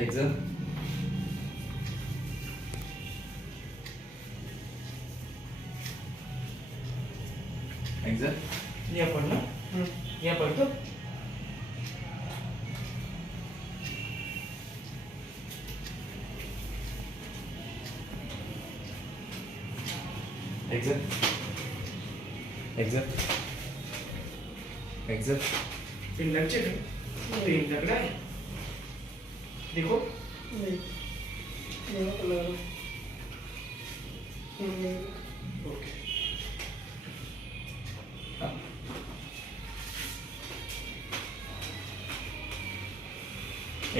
exhale, exhale, यहाँ पढ़ना यहाँ पढ़ तो exhale, exhale, exhale, पेन लग जाए पेन लग रहा है देखो नहीं यहाँ पर लगा ओके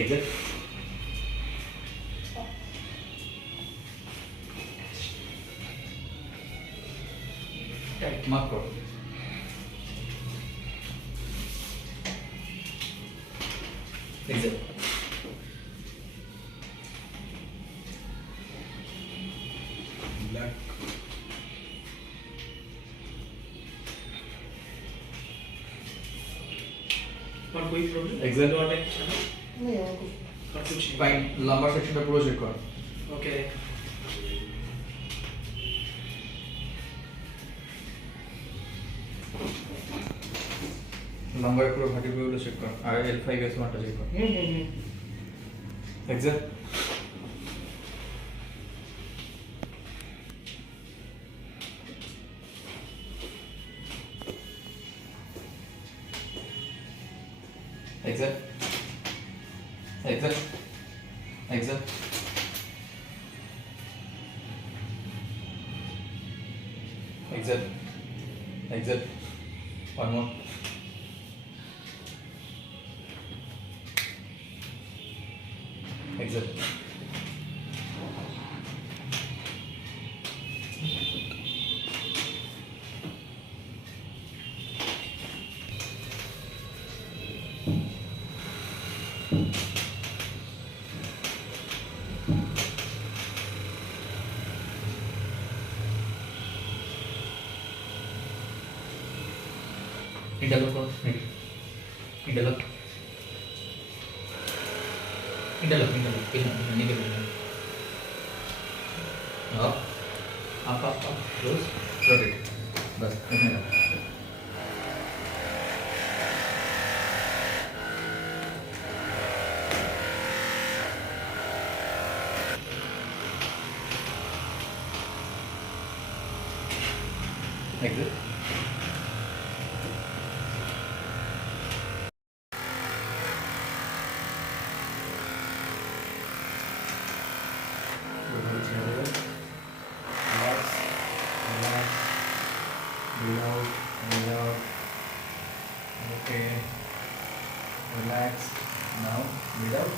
exhale, टाइट माफ करो, exhale, black, और कोई प्रॉब्लम Exhale. और टेंशन नहीं यहाँ कुछ और कुछ नहीं फाइन, लंबा सेक्शनটা পুরো চেক কর ओके লম্বা পুরো ভার্টিব্রেগুলো চেক কর আর L5 S1টা চেক কর exhale exhale exhale exhale exhale exhale one more exit interlock karo interlock interlock negative up close rotate बस इतना exit Okay, relax. Now, breathe out.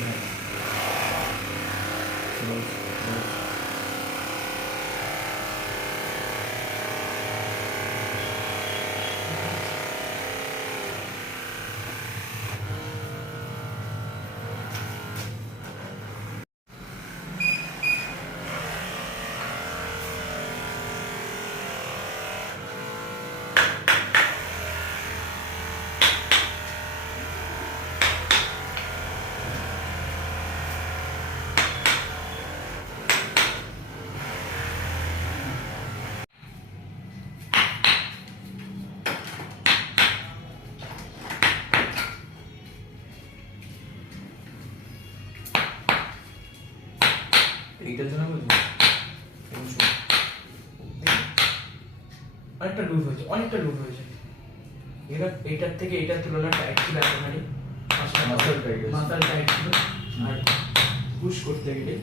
Next. Close. এইটার জন্য বলছি অনেকটা লুজ হয়েছে এটা এটার থেকে এটার তুলনায় টাইট ছিল একেবারে Muscle tight আছে। মাসল টাইট ছিল আর পুশ করতে গেলে